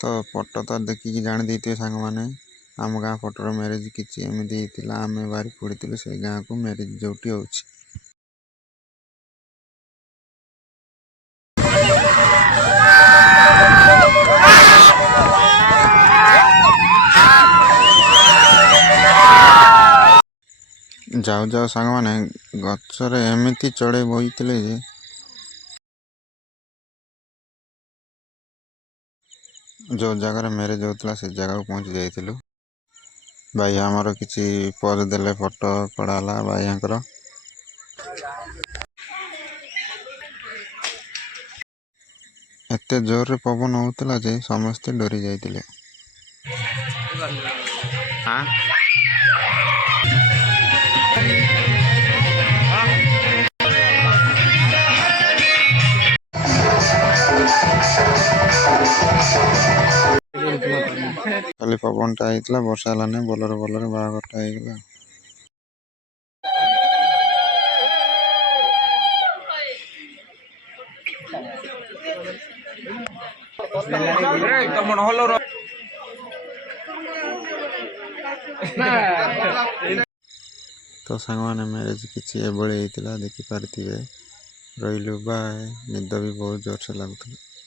तो फोटो तो देखिकी जानी देते सांग मैंने आम गाँ फोटोर मैरेज किसी एमती होता आम बाहरी पड़ी से गाँ को मैरेज जो हो जाऊ जाऊ सांग मैंने गचरे एमती चढ़े बही जे जो जगार मैरेज होता से जगह को पहुँची जाइलु भाई आमर किसी पोज देले फोटो कढ़ाला भाई एत जोर पवन होता जे समस्ते डरी जाते खाली पवनटा होता वर्षा है बोलर बोलर बाहरटा होगा तो सांग मैंने मैरेज किसी एभली होता देखिपारे रही बाय निद भी बहुत जोर से लगुला।